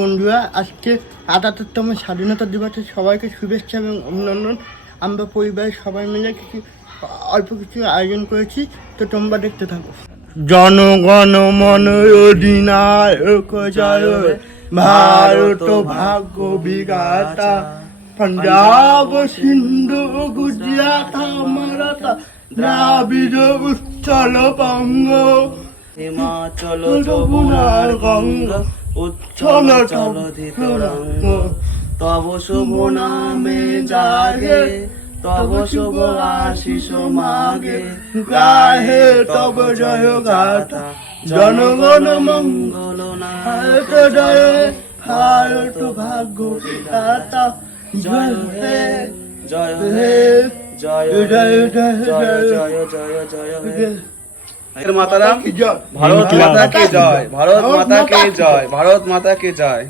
বন্ধুরা, আজকে ৭৮তম স্বাধীনতা দিবসে সবাইকে শুভেচ্ছা এবং অভিনন্দন। আমরা পরিবারের সবাই মিলে কিছু অল্প কিছু আয়োজন করেছি, তো তোমরা দেখতে থাকো। জনগণ মন অধিনায়ক জয়, ভারত ভাগ্য বিধাতা, পঞ্জাব সিন্ধু গুজরাট মারাঠা দ্রাবিড় উচ্চল বঙ্গ, হিমাচল যমুনার গঙ্গা উচ্ছল চলধিত রঙ্গ। তব শুভ নামে জাগে, তব শুভ আশিস মাগে, গাহে তব জয় গাথা, জনগণ মঙ্গল নায়ক জয়, ভারত ভাগ্য বিধাতা জয় হে, জয় হে, জয় জয় জয় জয় জয় জয় হে। মাতারাম, ভারত মাতা কে জয়, ভারত মাতা কে জয়, ভারত মাতা কে জয়।